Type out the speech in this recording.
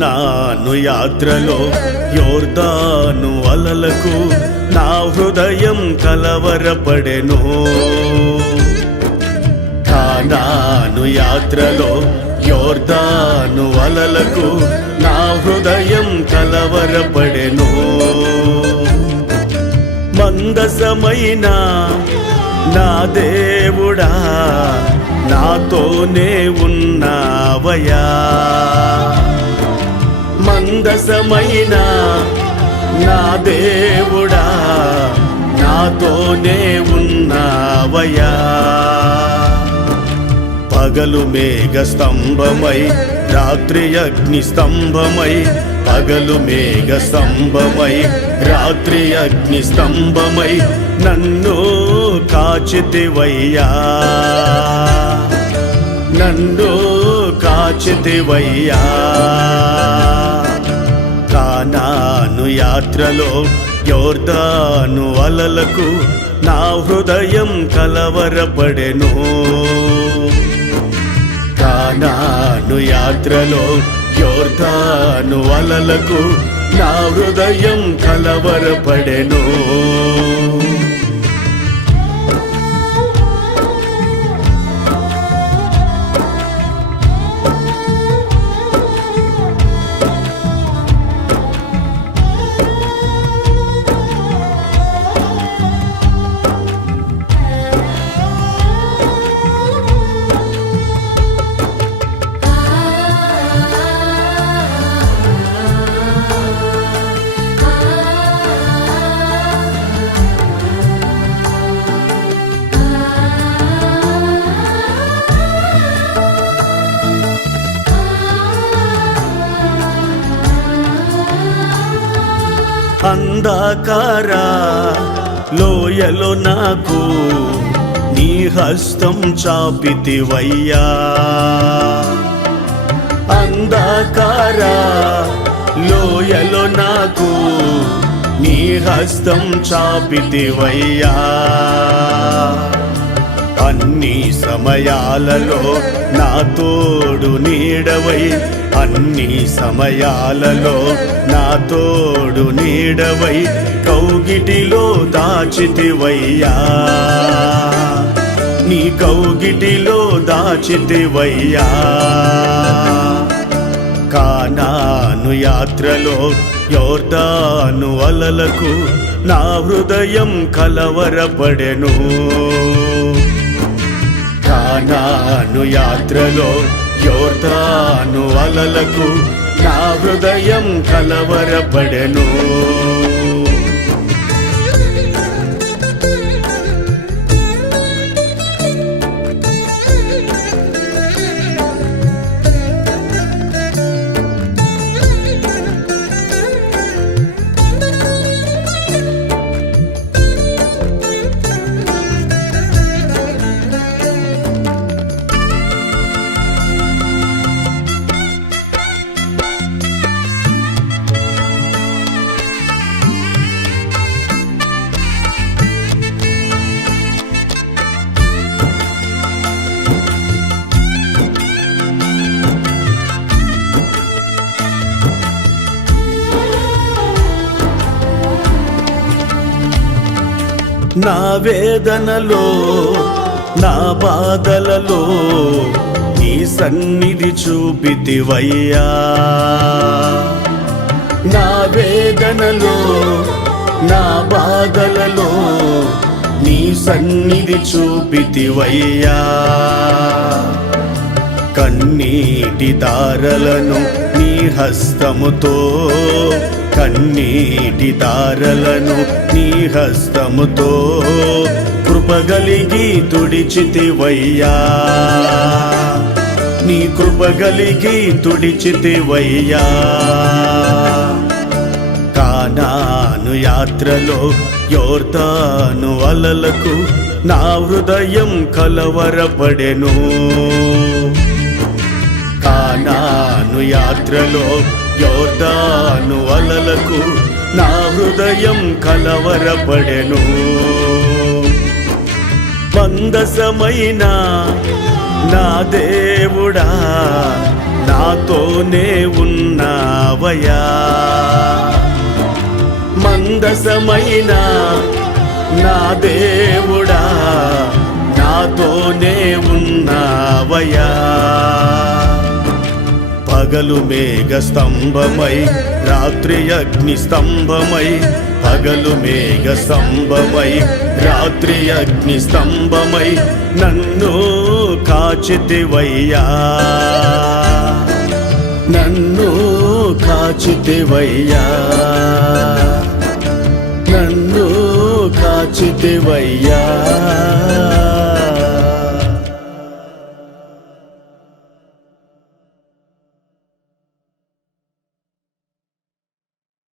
నాను యాత్రలో యోర్దాను అలలకు నా హృదయం కలవరపడెను. కానాను యాత్రలో యోర్దాను అలలకు నా హృదయం కలవరపడెను. మందసమైన నా దేవుడా నాతోనే ఉన్నావయా మందసమైన నా దేవుడా నాతోనే ఉన్నావయా పగలు మేఘ స్తంభమై రాత్రి అగ్ని స్తంభమై పగలు మేఘ స్తంభమై రాత్రి అగ్ని స్తంభమై నన్ను కాచితివయ్యా. నన్ను కాచితివయ్యా. కానాను యాత్రలో యోర్దాను అలలకు నా హృదయం కలవరపడెను. కానాను యాత్రలో యోర్దాను అలలకు నా హృదయం కలవరపడెను. అంధకార లోయలో నాకు నీ హస్తం చాపితివయ్యా. అంధకార లోయలో నాకు నీ హస్తం చాపితివయ్యా. అన్ని సమయాలలో నా తోడు నీడవై అన్ని సమయాలలో నా తోడు నీడవై కౌగిటిలో దాచితివయ్యా. నీ కౌగిటిలో దాచితివయ్యా. కానాను యాత్రలో యోర్దాను అలలకు నా హృదయం కలవరపడెను. కానాను యాత్రలో యోర్దాను అలలకు నా హృదయం కలవరపడెను. నా వేదనలో నా బాధలలో నీ సన్నిధి చూపితివయ్యా. నా వేదనలో నా బాధలలో నీ సన్నిధి చూపితివయ్యా. కన్నీటి దారలను నీ హస్తముతో కన్నీటి దారలను నీ హస్తముతో కృపగలిగి తుడిచితివయ్యా. నీ కృపగలిగి తుడిచితివయ్యా. కానాను యాత్రలో యోర్తాను అలలకు నా హృదయం కలవరపడెను. యాత్రలో యోర్దాను అలలకు నా హృదయం కలవరపడెను. మందసమైన నా దేవుడా నాతోనే ఉన్న ఉన్నావయా మందసమైన నా దేవుడా పగలు మేఘ స్తంభమై రాత్రి అగ్ని స్తంభమై పగలు మేఘ స్తంభమై రాత్రి అగ్ని స్తంభమై నన్ను కాచితివయ్యా. నన్ను కాచితివయ్యా. నన్ను కాచితివయ్యా.